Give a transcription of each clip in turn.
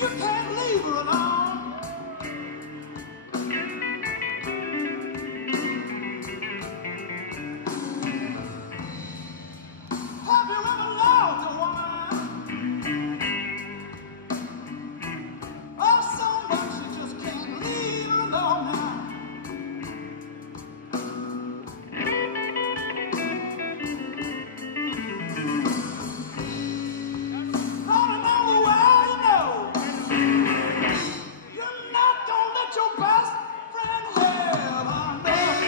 You can't leave her alone. Have you ever loved a woman? Oh, so much you just can't leave her alone now. Gonna know well you know. You're not gonna let your best friend have her know.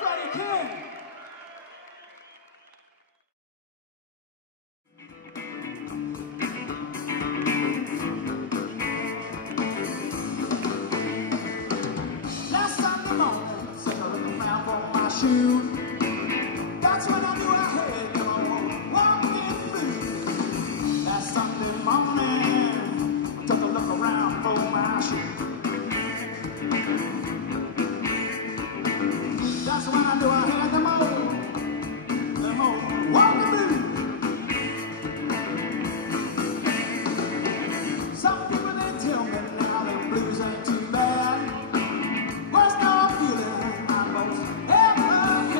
Freddie King. Last Sunday morning, sitting around for my shoe. That's when I knew I had no walking through. Last Sunday morning, took a look around for my shoe. That's when I knew I had them all walking through. Some people they tell me now them blues ain't too bad. Worst no feeling I most ever had.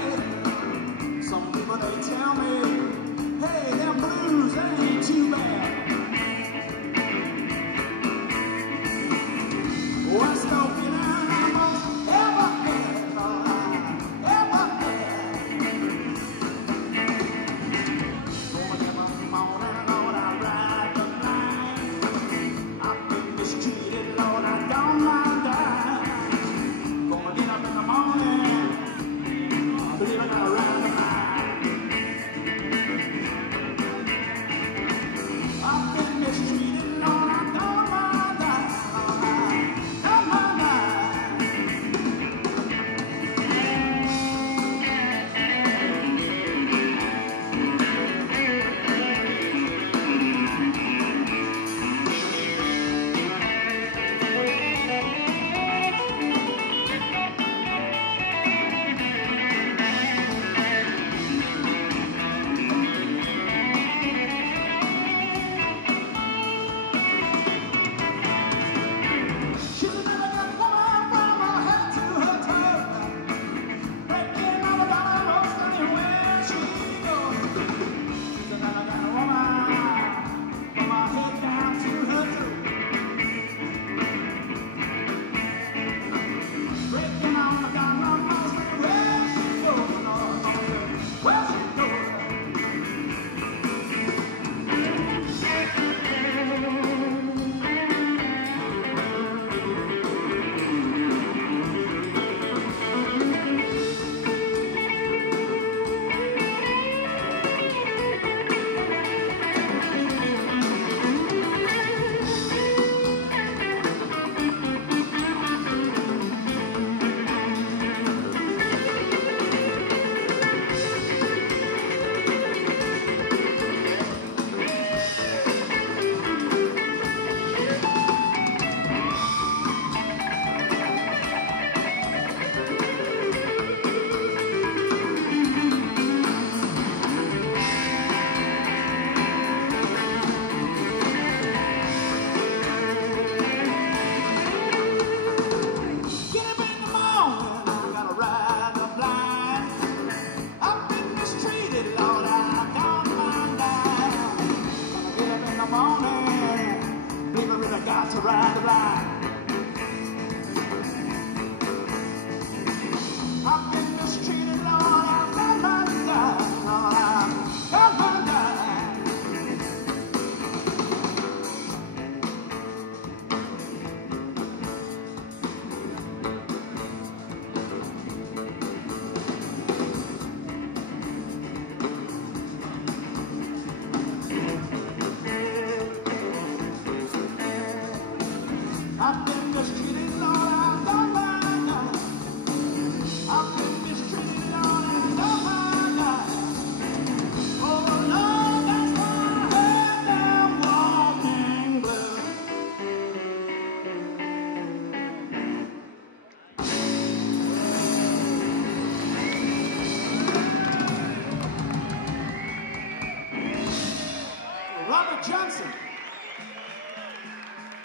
Robert Johnson.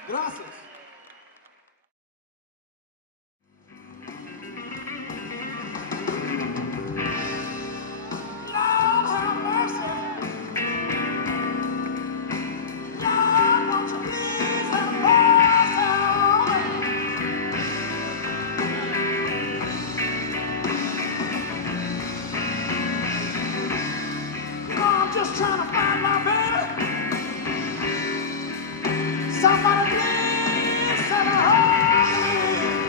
Gracias. Lord have mercy. Lord, won't you please have mercy on me? You know, I'm just trying to find my baby. Somebody please send her home to me.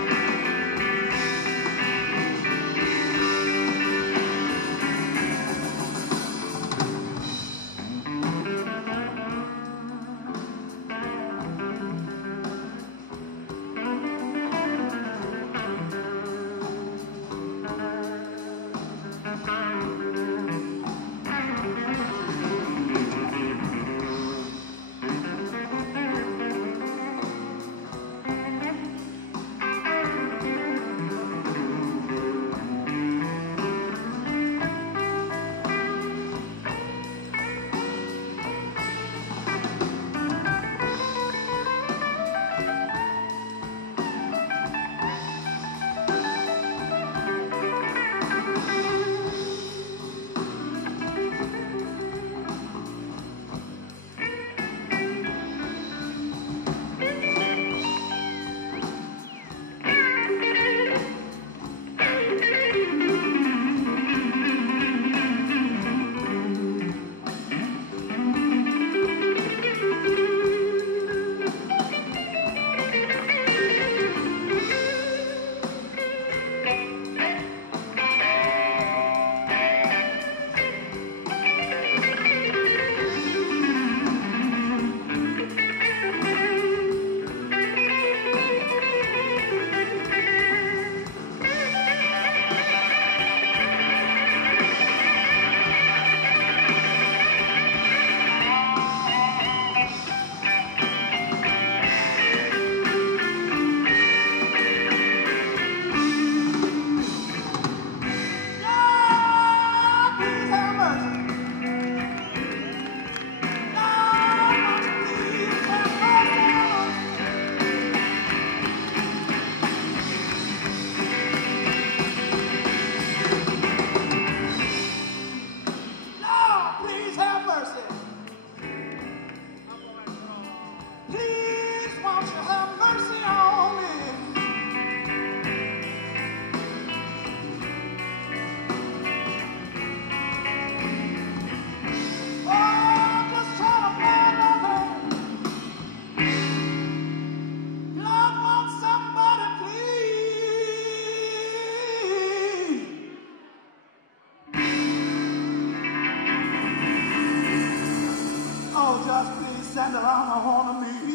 Just please send her on a horn of me.